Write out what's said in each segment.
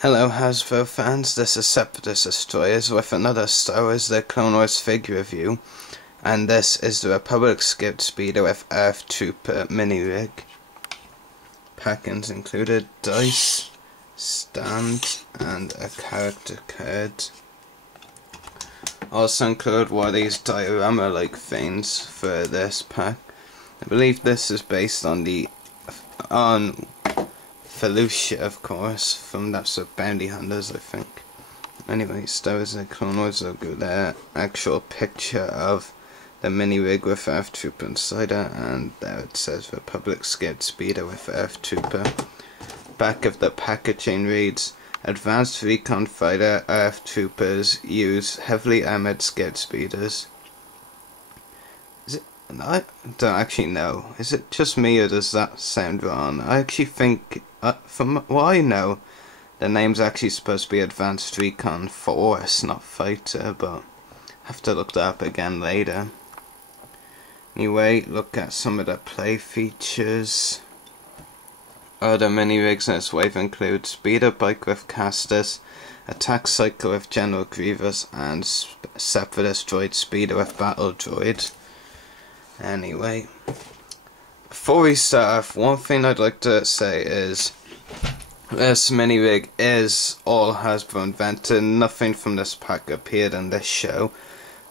Hello Hasbro fans, this is Separatist Destroyers with another Star Wars The Clone Wars figure review, and this is the Republic Skip Speeder with ARF Trooper mini rig. Packings included dice, stand, and a character card. Also included one of these diorama-like things for this pack. I believe this is based on Felucia, of course, from that's of Bounty Hunters, I think. Anyways, there was a Clone Wars logo there, actual picture of the mini rig with ARF Trooper inside it, and there it says Republic Skip Speeder with ARF Trooper. Back of the packaging reads, Advanced Recon Fighter ARF Troopers use heavily armored skip speeders. I don't actually know. Is it just me or does that sound wrong? I actually think, from what I know, the name's actually supposed to be Advanced Recon Force, not Fighter, but I have to look that up again later. Anyway, look at some of the play features. Other mini rigs in this wave include Speeder Bike with Castus, Attack Cycle with General Grievous, and Separatist Droid Speeder with Battle Droid. Anyway, before we start off, one thing I'd like to say is this mini rig is all Hasbro invented. Nothing from this pack appeared in this show.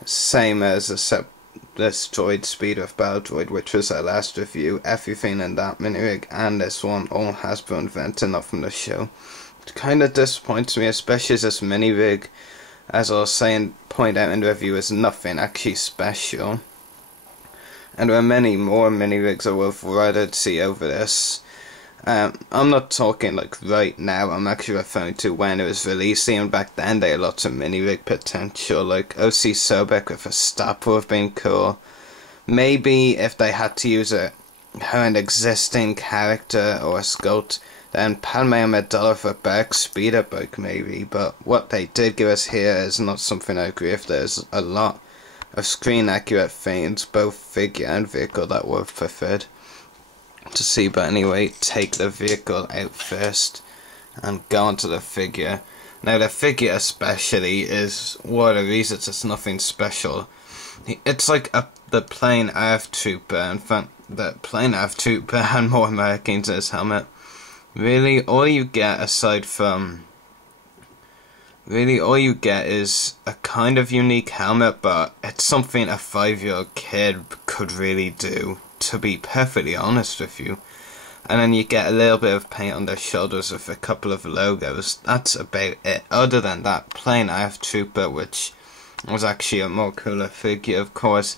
Same as this droid Speeder with Battle Droid, which was our last review. Everything in that mini rig and this one all Hasbro invented, not from the show. It kind of disappoints me, especially as this mini rig, as I was saying, point out in the review, is nothing actually special. And there are many more mini rigs I would have rather see over this. I'm not talking like right now, I'm actually referring to when it was released. Even back then they had lots of mini rig potential, like OC Sobek with a stab would have been cool. Maybe if they had to use an existing character or a sculpt, then Padme Amidala with a Berk speeder bike maybe, but what they did give us here is not something I agree with. There's a lot of screen accurate things, both figure and vehicle, that would have preferred to see. But anyway, take the vehicle out first and go on to the figure. Now the figure especially is one of the reasons it's nothing special. It's like the plain ARF Trooper. In fact, the plain ARF Trooper had more markings in his helmet. Really, all you get aside from all you get is a kind of unique helmet, but it's something a 5-year-old kid could really do, to be perfectly honest with you. And then you get a little bit of paint on their shoulders with a couple of logos. That's about it. Other than that, plain ARF Trooper, which was actually a more cooler figure, of course.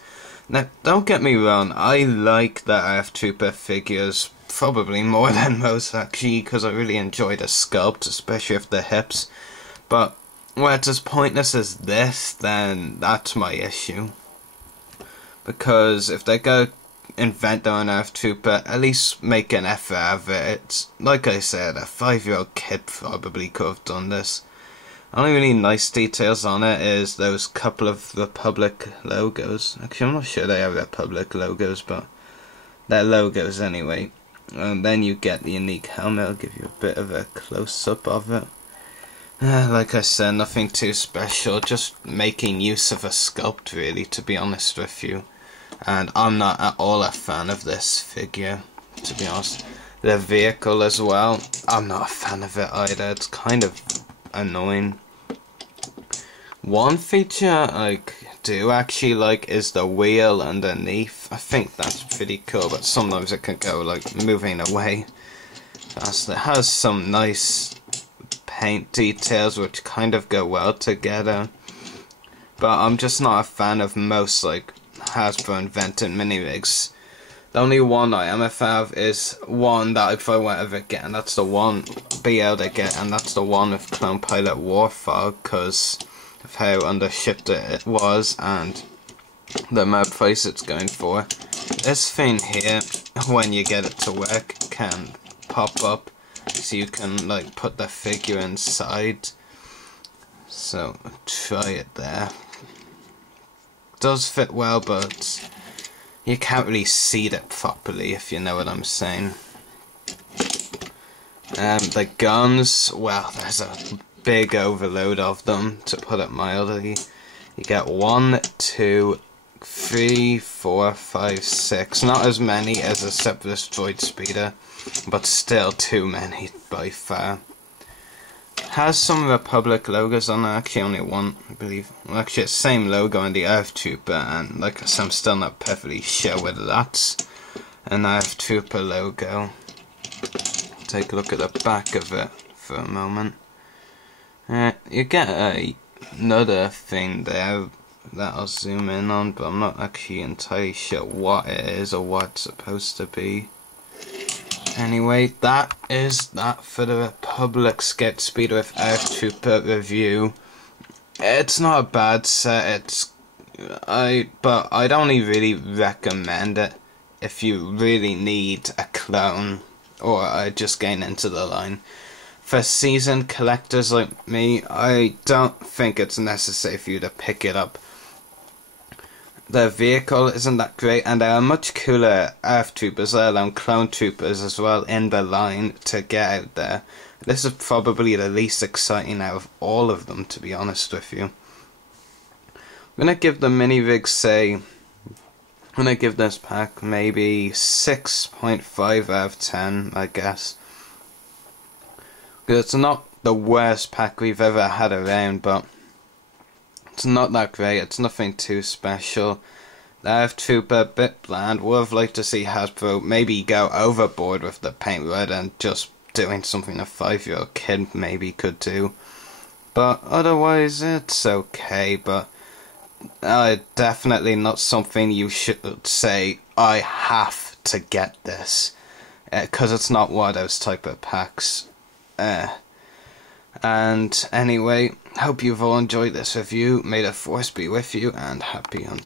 Now, don't get me wrong, I like the ARF Trooper figures probably more than most, actually, because I really enjoy the sculpt, especially of the hips. But when it's as pointless as this, then that's my issue. Because if they go invent their own ARF Trooper, at least make an effort out of it. It's, like I said, a 5-year-old kid probably could have done this. The only really nice details on it is those couple of Republic logos. Actually, I'm not sure they are Republic logos, but they're logos anyway. And then you get the unique helmet. I'll give you a bit of a close-up of it. Like I said, nothing too special, just making use of a sculpt really, to be honest with you. And I'm not at all a fan of this figure, to be honest. The vehicle as well, I'm not a fan of it either, it's kind of annoying. One feature I do actually like is the wheel underneath. I think that's pretty cool, but sometimes it can go like moving away fast. It has some nice paint details which kind of go well together, but I'm just not a fan of most like Hasbro invented mini rigs. The only one I am a fan of is one that if I won't ever get, and that's the one be able to get, and that's the one with Clone Pilot Warfog, because of how undershipped it was and the amount of price it's going for. This thing here, when you get it to work, can pop up so you can like put the figure inside. So try it there. Does fit well, but you can't really see it properly, if you know what I'm saying. The guns, well, there's a big overload of them, to put it mildly. You get 1, 2, 3, 4, 5, 6. Not as many as a Separatist Droid Speeder, but still too many by far. Has some Republic logos on it, actually only one, I believe. Well, actually it's the same logo on the ARF Trooper, and like I said, I'm still not perfectly sure whether that's an ARF Trooper logo. Take a look at the back of it for a moment. You get another thing there that I'll zoom in on, but I'm not actually entirely sure what it is or what it's supposed to be. Anyway, that is that for the Republic Scout Speeder with ARF Trooper review. It's not a bad set, but I'd only really recommend it if you really need a clone or are just getting into the line. For seasoned collectors like me, I don't think it's necessary for you to pick it up. The vehicle isn't that great, and there are much cooler ARF Troopers, let alone clone troopers as well, in the line to get out there. This is probably the least exciting out of all of them, to be honest with you. I'm going to give the mini-rig, I'm going to give this pack maybe 6.5 out of 10, I guess. It's not the worst pack we've ever had around, but it's not that great. It's nothing too special. The ARF Trooper, a bit bland. Would have liked to see Hasbro maybe go overboard with the paint rather than just doing something a 5-year-old kid maybe could do. But otherwise, it's okay. But definitely not something you should say, I have to get this. Because it's not one of those type of packs. And anyway, hope you've all enjoyed this review. May the Force be with you, and happy hunting.